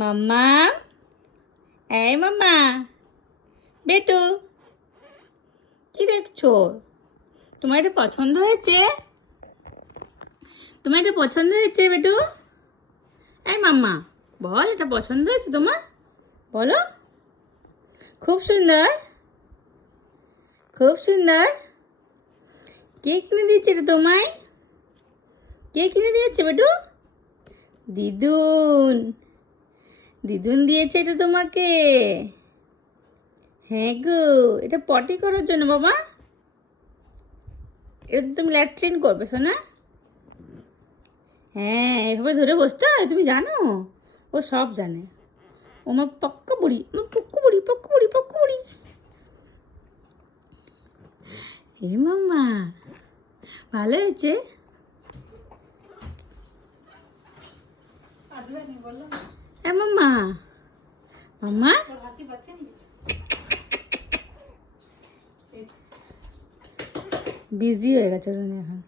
মাম্মা, এই মাম্মা, বেটু, কি দেখছো? তোমার এটা পছন্দ হয়েছে? তোমার এটা পছন্দ হয়েছে বেটু? এই মাম্মা, বল এটা পছন্দ হয়েছে তোমার? বলো। খুব সুন্দর, খুব সুন্দর। কে কিনে দিয়েছে এটা তোমায়? কে কিনে দিয়েছে বেটু? দিদুন। দিদুন দিয়েছে এটা তোমাকে। হ্যাঁ গো, এটা পটি করার জন্য বাবা। এটা তো তুমি ল্যাট্রিন করবে শোনা। হ্যাঁ, এভাবে ধরে বসতে হয়, তুমি জানো? ও সব জানে। ও আমার পক্কা বুড়ি, আমার পক্কু বুড়ি, পক্কু বুড়ি, পক্কু বুড়ি। এ মাম্মা, ভালো হয়েছে? এ মাম্মা, মাম্মা, বিজি হয়ে গেছে এখন।